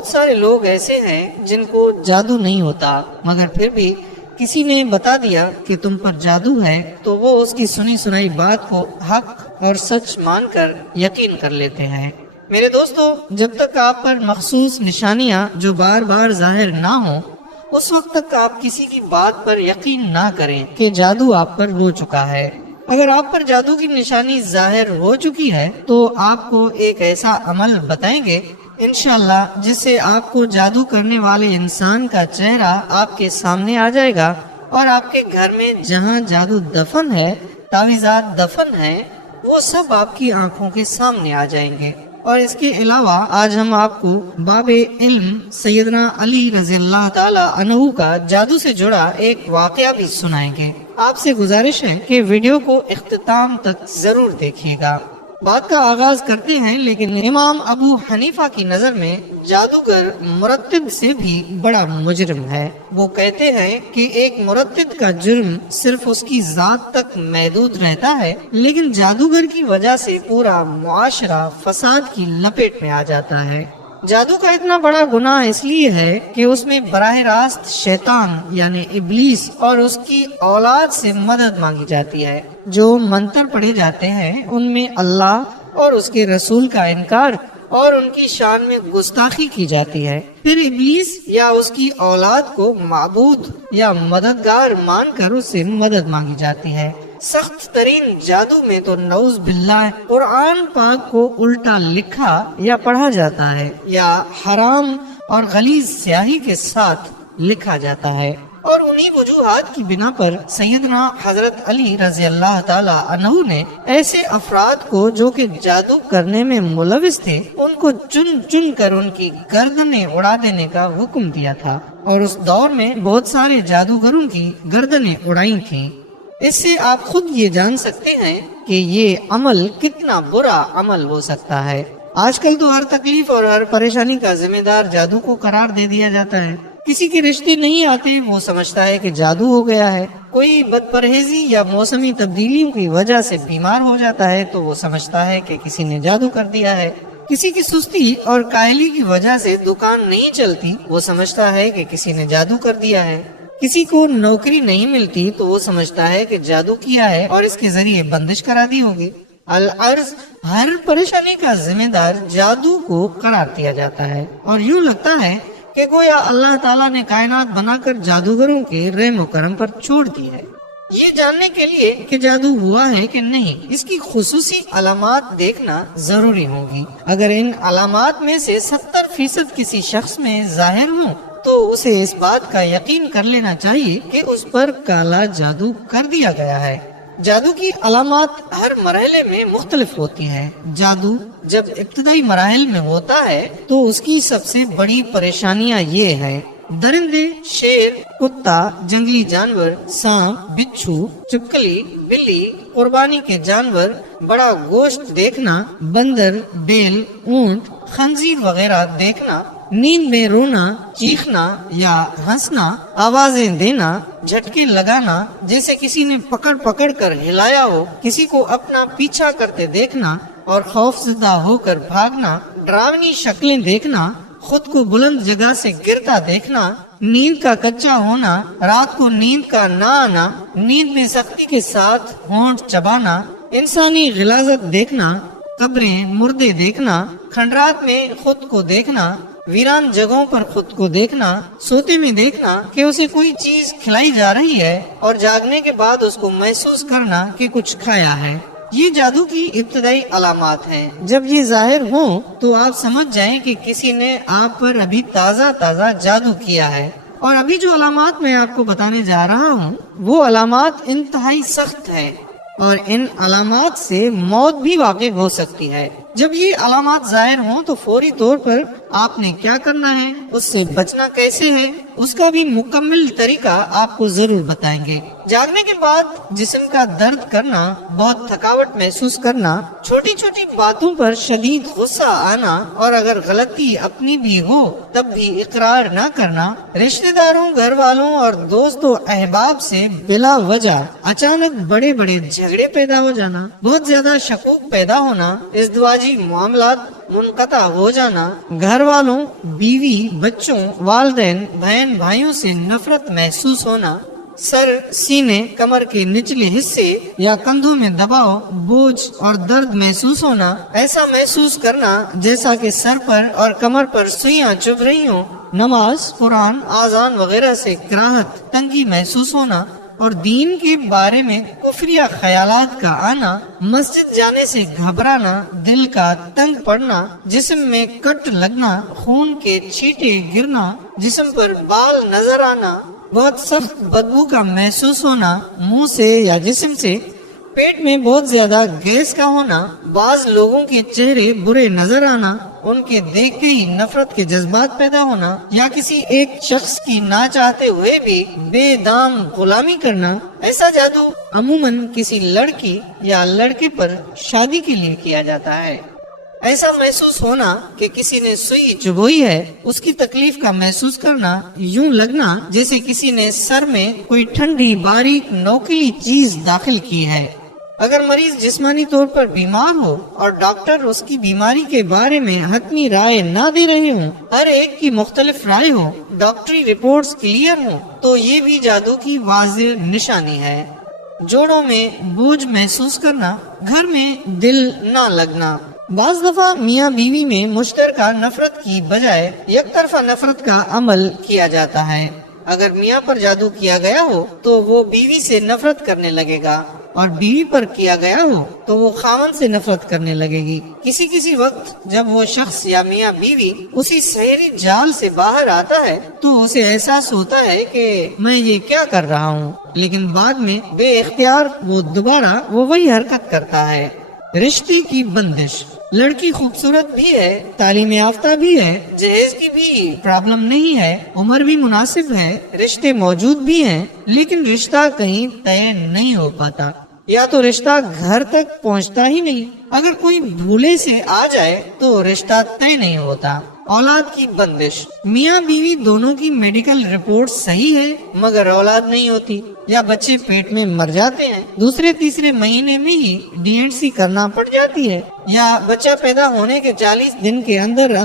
بہت سارے لوگ ایسے ہیں جن کو جادو نہیں ہوتا، مگر پھر بھی کسی نے بتا دیا کہ تم پر جادو ہے تو وہ اس کی سنی سنائی بات کو حق اور سچ مان کر یقین کر لیتے ہیں۔ میرے دوستو، جب تک آپ پر مخصوص نشانیاں جو بار بار ظاہر نہ ہوں، اس وقت تک آپ کسی کی بات پر یقین نہ کریں کہ جادو آپ پر ہو چکا ہے۔ اگر آپ پر جادو کی نشانی ظاہر ہو چکی ہے تو آپ کو ایک ایسا عمل بتائیں گے انشاءاللہ جس سے آپ کو جادو کرنے والے انسان کا چہرہ آپ کے سامنے آ جائے گا، اور آپ کے گھر میں جہاں جادو دفن ہے، تعویذات دفن ہیں، وہ سب آپ کی آنکھوں کے سامنے آ جائیں گے۔ اور اس کے علاوہ آج ہم آپ کو باب علم سیدنا علی رضی اللہ تعالی عنہ کا جادو سے جڑا ایک واقعہ بھی سنائیں گے۔ آپ سے گزارش ہے کہ ویڈیو کو اختتام تک ضرور دیکھیے گا۔ بات کا آغاز کرتے ہیں، لیکن امام ابو حنیفہ کی نظر میں جادوگر مرتد سے بھی بڑا مجرم ہے۔ وہ کہتے ہیں کہ ایک مرتد کا جرم صرف اس کی ذات تک محدود رہتا ہے، لیکن جادوگر کی وجہ سے پورا معاشرہ فساد کی لپیٹ میں آ جاتا ہے۔ جادو کا اتنا بڑا گناہ اس لیے ہے کہ اس میں براہ راست شیطان یعنی ابلیس اور اس کی اولاد سے مدد مانگی جاتی ہے۔ جو منتر پڑھے جاتے ہیں ان میں اللہ اور اس کے رسول کا انکار اور ان کی شان میں گستاخی کی جاتی ہے۔ پھر ابلیس یا اس کی اولاد کو معبود یا مددگار مان کر اس سے مدد مانگی جاتی ہے۔ سخت ترین جادو میں تو نعوذ باللہ قرآن پاک کو الٹا لکھا یا پڑھا جاتا ہے یا حرام اور غلیظ سیاہی کے ساتھ لکھا جاتا ہے، اور انہی وجوہات کی بنا پر سیدنا حضرت علی رضی اللہ تعالی عنہ نے ایسے افراد کو جو کہ جادو کرنے میں ملوث تھے ان کو چن چن کر ان کی گردنیں اڑا دینے کا حکم دیا تھا، اور اس دور میں بہت سارے جادوگروں کی گردنیں اڑائی تھیں۔ اس سے آپ خود یہ جان سکتے ہیں کہ یہ عمل کتنا برا عمل ہو سکتا ہے۔ آج کل تو ہر تکلیف اور ہر پریشانی کا ذمہ دار جادو کو قرار دے دیا جاتا ہے۔ کسی کے رشتے نہیں آتے، وہ سمجھتا ہے کہ جادو ہو گیا ہے۔ کوئی بد پرہیزی یا موسمی تبدیلیوں کی وجہ سے بیمار ہو جاتا ہے تو وہ سمجھتا ہے کہ کسی نے جادو کر دیا ہے۔ کسی کی سستی اور کائلی کی وجہ سے دکان نہیں چلتی، وہ سمجھتا ہے کہ کسی نے جادو کر دیا ہے۔ کسی کو نوکری نہیں ملتی تو وہ سمجھتا ہے کہ جادو کیا ہے اور اس کے ذریعے بندش کرا دی ہوگی۔ العرض ہر پریشانی کا ذمہ دار جادو کو قرار دیا جاتا ہے، اور یوں لگتا ہے کہ گویا اللہ تعالیٰ نے کائنات بنا کر جادوگروں کے رحم و کرم پر چھوڑ دی ہے۔ یہ جاننے کے لیے کہ جادو ہوا ہے کہ نہیں، اس کی خصوصی علامات دیکھنا ضروری ہوگی۔ اگر ان علامات میں سے 70% کسی شخص میں ظاہر ہوں تو اسے اس بات کا یقین کر لینا چاہیے کہ اس پر کالا جادو کر دیا گیا ہے۔ جادو کی علامات ہر مرحلے میں مختلف ہوتی ہیں۔ جادو جب ابتدائی مراحل میں ہوتا ہے تو اس کی سب سے بڑی پریشانیاں یہ ہے: درندے، شیر، کتا، جنگلی جانور، سانپ، بچھو، چپکلی، بلی، قربانی کے جانور، بڑا گوشت دیکھنا، بندر، بیل، اونٹ، خنزیر وغیرہ دیکھنا، نیند میں رونا، چیخنا یا ہنسنا، آوازیں دینا، جھٹکے لگانا جیسے کسی نے پکڑ پکڑ کر ہلایا ہو، کسی کو اپنا پیچھا کرتے دیکھنا اور خوفزدہ ہو کر بھاگنا، ڈراؤنی شکلیں دیکھنا، خود کو بلند جگہ سے گرتا دیکھنا، نیند کا کچا ہونا، رات کو نیند کا نہ آنا، نیند میں سختی کے ساتھ ہونٹ چبانا، انسانی غلاظت دیکھنا، قبریں، مردے دیکھنا، کھنڈرات میں خود کو دیکھنا، ویران جگہوں پر خود کو دیکھنا، سوتے میں دیکھنا کہ اسے کوئی چیز کھلائی جا رہی ہے اور جاگنے کے بعد اس کو محسوس کرنا کہ کچھ کھایا ہے۔ یہ جادو کی ابتدائی علامات ہیں۔ جب یہ ظاہر ہوں تو آپ سمجھ جائیں کہ کسی نے آپ پر ابھی تازہ جادو کیا ہے۔ اور ابھی جو علامات میں آپ کو بتانے جا رہا ہوں وہ علامات انتہائی سخت ہیں، اور ان علامات سے موت بھی واقع ہو سکتی ہے۔ جب یہ علامات ظاہر ہوں تو فوری طور پر آپ نے کیا کرنا ہے، اس سے بچنا کیسے ہے، اس کا بھی مکمل طریقہ آپ کو ضرور بتائیں گے۔ جاگنے کے بعد جسم کا درد کرنا، بہت تھکاوٹ محسوس کرنا، چھوٹی چھوٹی باتوں پر شدید غصہ آنا، اور اگر غلطی اپنی بھی ہو تب بھی اقرار نہ کرنا، رشتہ داروں، گھر والوں اور دوستوں احباب سے بلا وجہ اچانک بڑے بڑے جھگڑے پیدا ہو جانا، بہت زیادہ شکوک پیدا ہونا، ازدواجی معاملات منقطع ہو جانا، گھر والوں، بیوی، بچوں، والدین، بہن بھائیوں سے نفرت محسوس ہونا، سر، سینے، کمر کے نچلے حصے یا کندھوں میں دباؤ، بوجھ اور درد محسوس ہونا، ایسا محسوس کرنا جیسا کہ سر پر اور کمر پر سوئیاں چبھ رہی ہوں، نماز، قرآن، آذان وغیرہ سے کراہت، تنگی محسوس ہونا اور دین کے بارے میں کفریہ خیالات کا آنا، مسجد جانے سے گھبرانا، دل کا تنگ پڑنا، جسم میں کٹ لگنا، خون کے چھینٹے گرنا، جسم پر بال نظر آنا، بہت سخت بدبو کا محسوس ہونا منہ سے یا جسم سے، پیٹ میں بہت زیادہ گیس کا ہونا، بعض لوگوں کے چہرے برے نظر آنا، ان کے دیکھتے ہی نفرت کے جذبات پیدا ہونا، یا کسی ایک شخص کی نہ چاہتے ہوئے بھی بے دام غلامی کرنا۔ ایسا جادو عموماً کسی لڑکی یا لڑکے پر شادی کے لیے کیا جاتا ہے۔ ایسا محسوس ہونا کہ کسی نے سوئی چبھوئی ہے، اس کی تکلیف کا محسوس کرنا، یوں لگنا جیسے کسی نے سر میں کوئی ٹھنڈی باریک نوکیلی چیز داخل کی ہے۔ اگر مریض جسمانی طور پر بیمار ہو اور ڈاکٹر اس کی بیماری کے بارے میں حتمی رائے نہ دے رہے ہوں، ہر ایک کی مختلف رائے ہو، ڈاکٹری رپورٹس کلیئر ہوں، تو یہ بھی جادو کی واضح نشانی ہے۔ جوڑوں میں بوجھ محسوس کرنا، گھر میں دل نہ لگنا۔ بعض دفعہ میاں بیوی میں مشترکہ نفرت کی بجائے یک طرفہ نفرت کا عمل کیا جاتا ہے۔ اگر میاں پر جادو کیا گیا ہو تو وہ بیوی سے نفرت کرنے لگے گا، اور بیوی پر کیا گیا ہو تو وہ خاوند سے نفرت کرنے لگے گی۔ کسی وقت جب وہ شخص یا میاں بیوی اسی سحری جال سے باہر آتا ہے تو اسے احساس ہوتا ہے کہ میں یہ کیا کر رہا ہوں، لیکن بعد میں بے اختیار وہ دوبارہ وہی حرکت کرتا ہے۔ رشتے کی بندش، لڑکی خوبصورت بھی ہے، تعلیم یافتہ بھی ہے، جہیز کی بھی پرابلم نہیں ہے، عمر بھی مناسب ہے، رشتے موجود بھی ہیں، لیکن رشتہ کہیں طے نہیں ہو پاتا، یا تو رشتہ گھر تک پہنچتا ہی نہیں، اگر کوئی بھولے سے آ جائے تو رشتہ طے نہیں ہوتا۔ اولاد کی بندش، میاں بیوی دونوں کی میڈیکل رپورٹ صحیح ہے مگر اولاد نہیں ہوتی، یا بچے پیٹ میں مر جاتے ہیں، دوسرے تیسرے مہینے میں ہی DNC کرنا پڑ جاتی ہے، یا بچہ پیدا ہونے کے 40 دن کے اندر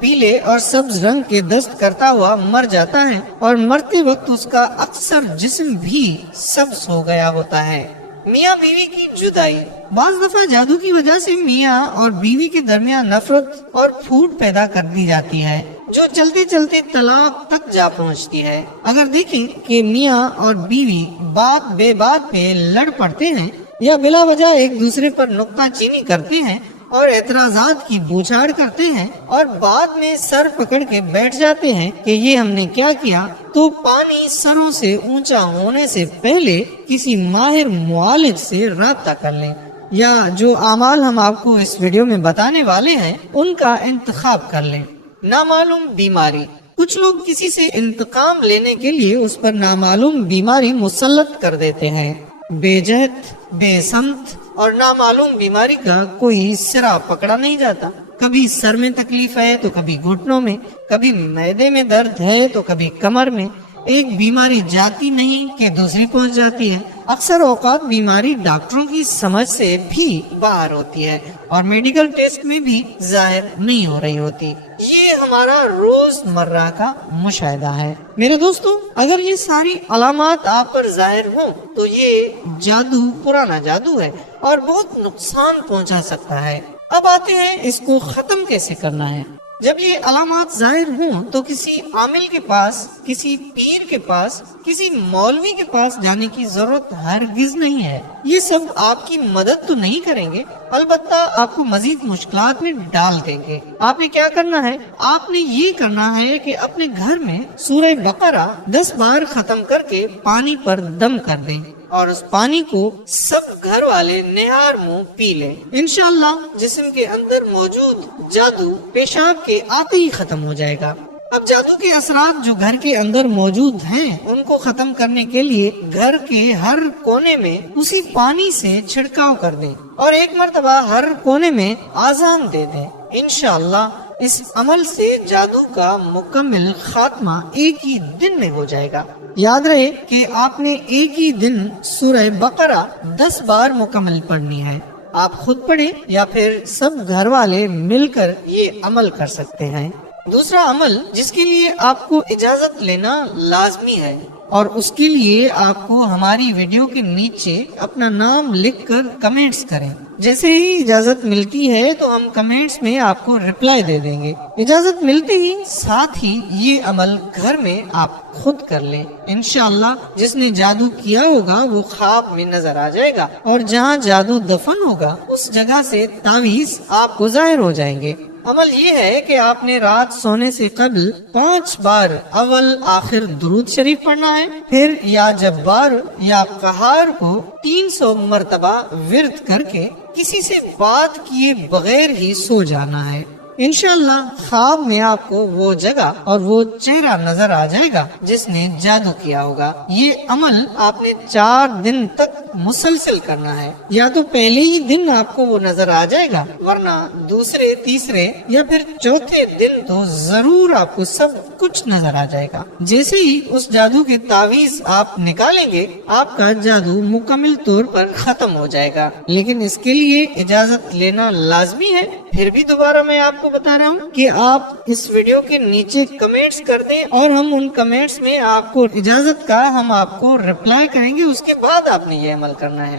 پیلے اور سبز رنگ کے دست کرتا ہوا مر جاتا ہے، اور مرتے وقت اس کا اکثر جسم بھی سبز ہو گیا ہوتا ہے۔ میاں بیوی کی جدائی، بعض دفعہ جادو کی وجہ سے میاں اور بیوی کے درمیان نفرت اور پھوٹ پیدا کر دی جاتی ہے، جو چلتے چلتے طلاق تک جا پہنچتی ہے۔ اگر دیکھیں کہ میاں اور بیوی بات بے بات پہ لڑ پڑتے ہیں یا بلا وجہ ایک دوسرے پر نکتہ چینی کرتے ہیں اور اعتراضات کی بوچھاڑ کرتے ہیں اور بعد میں سر پکڑ کے بیٹھ جاتے ہیں کہ یہ ہم نے کیا کیا، تو پانی سروں سے اونچا ہونے سے پہلے کسی ماہر معالج سے رابطہ کر لیں، یا جو اعمال ہم آپ کو اس ویڈیو میں بتانے والے ہیں ان کا انتخاب کر لیں۔ نامعلوم بیماری، کچھ لوگ کسی سے انتقام لینے کے لیے اس پر نامعلوم بیماری مسلط کر دیتے ہیں۔ بے جہت، بے سمت اور نامعلوم بیماری کا کوئی سرا پکڑا نہیں جاتا، کبھی سر میں تکلیف ہے تو کبھی گھٹنوں میں، کبھی معدے میں درد ہے تو کبھی کمر میں، ایک بیماری جاتی نہیں کہ دوسری پہنچ جاتی ہے۔ اکثر اوقات بیماری ڈاکٹروں کی سمجھ سے بھی باہر ہوتی ہے اور میڈیکل ٹیسٹ میں بھی ظاہر نہیں ہو رہی ہوتی۔ یہ ہمارا روز مرہ کا مشاہدہ ہے۔ میرے دوستو، اگر یہ ساری علامات آپ پر ظاہر ہوں تو یہ جادو پرانا جادو ہے اور بہت نقصان پہنچا سکتا ہے۔ اب آتے ہیں اس کو ختم کیسے کرنا ہے۔ جب یہ علامات ظاہر ہوں تو کسی عامل کے پاس، کسی پیر کے پاس، کسی مولوی کے پاس جانے کی ضرورت ہرگز نہیں ہے۔ یہ سب آپ کی مدد تو نہیں کریں گے، البتہ آپ کو مزید مشکلات میں ڈال دیں گے۔ آپ نے کیا کرنا ہے؟ آپ نے یہ کرنا ہے کہ اپنے گھر میں سورہ بقرہ 10 بار ختم کر کے پانی پر دم کر دیں اور اس پانی کو سب گھر والے نہار منہ پی لیں۔ انشاءاللہ جسم کے اندر موجود جادو پیشاب کے آتے ہی ختم ہو جائے گا۔ اب جادو کے اثرات جو گھر کے اندر موجود ہیں ان کو ختم کرنے کے لیے گھر کے ہر کونے میں اسی پانی سے چھڑکاؤ کر دیں اور ایک مرتبہ ہر کونے میں آذان دے دیں۔ انشاءاللہ اس عمل سے جادو کا مکمل خاتمہ ایک ہی دن میں ہو جائے گا۔ یاد رہے کہ آپ نے ایک ہی دن سورہ بقرہ 10 بار مکمل پڑھنی ہے۔ آپ خود پڑھیں یا پھر سب گھر والے مل کر یہ عمل کر سکتے ہیں۔ دوسرا عمل جس کے لیے آپ کو اجازت لینا لازمی ہے، اور اس کے لیے آپ کو ہماری ویڈیو کے نیچے اپنا نام لکھ کر کمنٹس کریں۔ جیسے ہی اجازت ملتی ہے تو ہم کمنٹس میں آپ کو رپلائی دے دیں گے۔ اجازت ملتے ہی ساتھ ہی یہ عمل گھر میں آپ خود کر لیں۔ انشاءاللہ جس نے جادو کیا ہوگا وہ خواب میں نظر آ جائے گا، اور جہاں جادو دفن ہوگا اس جگہ سے تعویذ آپ کو ظاہر ہو جائیں گے۔ عمل یہ ہے کہ آپ نے رات سونے سے قبل 5 بار اول آخر درود شریف پڑھنا ہے، پھر یا جبار یا قہار کو 300 مرتبہ ورد کر کے کسی سے بات کیے بغیر ہی سو جانا ہے۔ انشاءاللہ خواب میں آپ کو وہ جگہ اور وہ چہرہ نظر آ جائے گا جس نے جادو کیا ہوگا۔ یہ عمل آپ نے 4 دن تک مسلسل کرنا ہے۔ یا تو پہلے ہی دن آپ کو وہ نظر آ جائے گا، ورنہ دوسرے، تیسرے یا پھر چوتھے دن تو ضرور آپ کو سب کچھ نظر آ جائے گا۔ جیسے ہی اس جادو کے تعویذ آپ نکالیں گے آپ کا جادو مکمل طور پر ختم ہو جائے گا، لیکن اس کے لیے اجازت لینا لازمی ہے۔ پھر بھی دوبارہ میں آپ کو بتا رہا ہوں کہ آپ اس ویڈیو کے نیچے کمنٹس کر دیں، اور ہم ان کمنٹس میں آپ کو اجازت کا ہم آپ کو رپلائی کریں گے، اس کے بعد آپ نے یہ عمل کرنا ہے۔